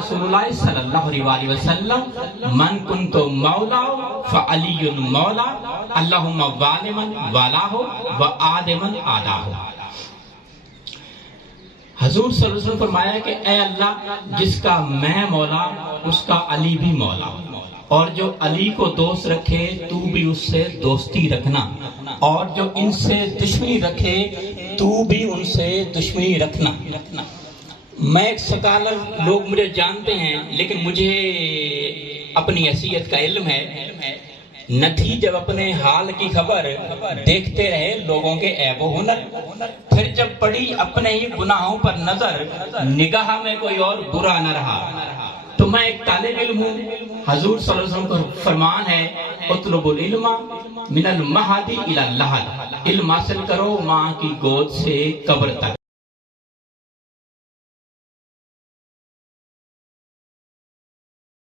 رسول اللہ صلی اللہ علیہ وسلم من کنت مولا فعلی مولا اللہم والمن والاہ و آدمن آداہ. حضور صلی اللہ علیہ وسلم فرمایا کہ اے اللہ جس کا میں مولا اس کا علی بھی مولا، اور جو علی کو دوست رکھے تو بھی اس سے دوستی رکھنا، اور جو ان سے دشمنی رکھے تو بھی ان سے دشمنی رکھنا. میں ایک سکالر، لوگ مجھے جانتے ہیں لیکن مجھے اپنی حیثیت کا علم ہے، نہ تھی جب اپنے حال کی خبر دیکھتے رہے لوگوں کے عیب و ہنر، پھر جب پڑی اپنے ہی گناہوں پر نظر نگاہ میں کوئی اور برا نہ رہا. تو میں ایک طالب علم ہوں، حضور صلی اللہ علیہ وسلم کا فرمان ہے اطلب العلم من المہدی الی اللحد، علم حاصل کرو ماں کی گود سے قبر تک.